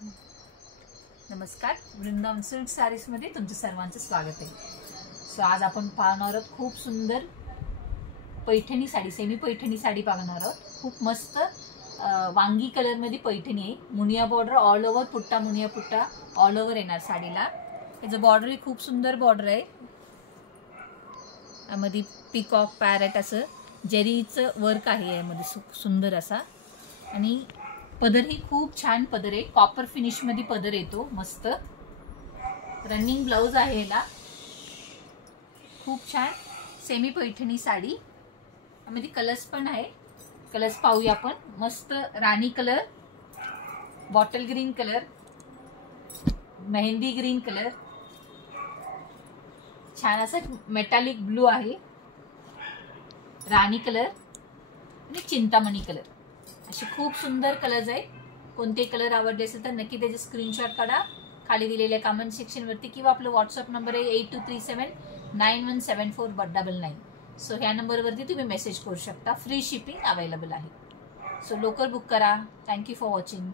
नमस्कार, Vrindavan silk sarees मध्ये तुमचं सर्वांचं स्वागत आहे. सो आज आपण पाहणार आहोत खूप सुंदर पैठणी साडी, सेमी पैठणी साडी पाहणार आहोत. खूप मस्त वांगी कलर मध्ये पैठणी आहे. Muniya border all over, पुट्टा Muniya पुट्टा all over येणार साडीला. त्याचं बॉर्डर ही खूप सुंदर बॉर्डर आहे. यामध्ये पिकॉक पॅरेट असं जेरीचं वर्क आहे यामध्ये सुंदर असा. आणि पदर ही खूप छान पदर आहे. कॉपर फिनिश मध्ये पदर येतो. मस्त रनिंग ब्लाउज आहे याला. खूप छान सेमी पैठणी साडी. यामध्ये कलर्स पण आहे. कलर्स पाहूया आपण. मस्त राणी colour, bottle green colour, mehndi green colour, छान असं मेटालिक ब्लू आहे, राणी कलर आणि चिंतामणी कलर. असे खूप सुंदर कलर्स आहे. कोणते कलर आवडले असेल तर नक्की त्याचे स्क्रीनशॉट काढा खाली दिलेल्या कमेंट सेक्शन वरती, किंवा आपला व्हॉट्सअप नंबर आहे 8237917499. सो ह्या नंबरवरती तुम्ही मेसेज करू शकता. फ्री शिपिंग अवेलेबल आहे. सो लवकर बुक करा. Thank you for watching.